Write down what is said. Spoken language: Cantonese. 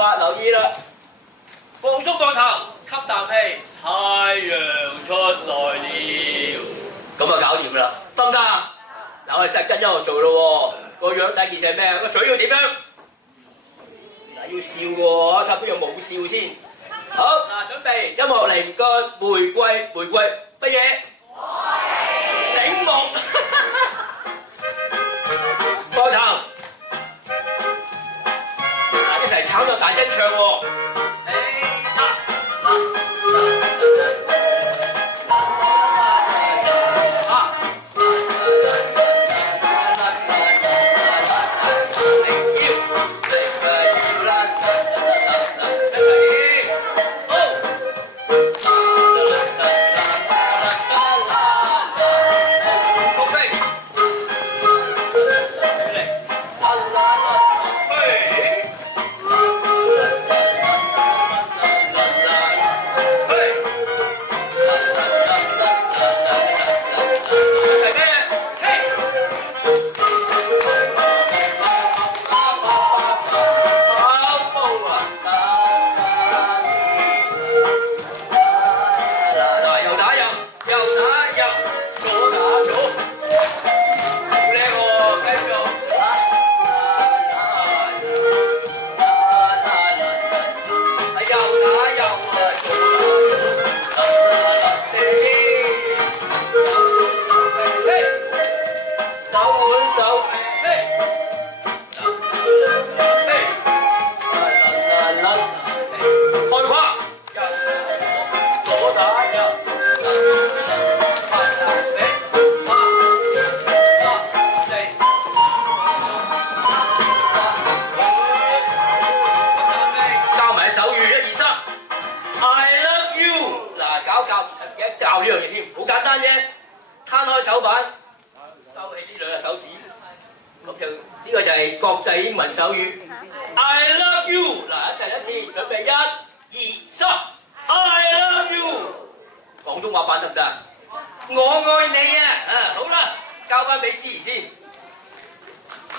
發留意啦，放鬆膊頭，吸啖氣，太陽出來了，咁啊搞掂啦，得唔得啊？嗱，我哋實跟一路做咯喎，個樣第一件事係咩？個嘴要點樣？嗱，要笑喎，睇下邊度冇笑先。好，嗱，準備，音樂嚟唔該，玫瑰，玫瑰，乜嘢？醒目。膊頭，一齊炒作大聲唱喎。教呢樣嘢添，好簡單啫，攤開手板，收起呢兩隻手指，咁就呢個就係國際英文手語 I love you， 嗱一次，準備1、2、3 I love you， 廣東話版得唔得啊？我愛你啊！好啦，交翻俾思怡先。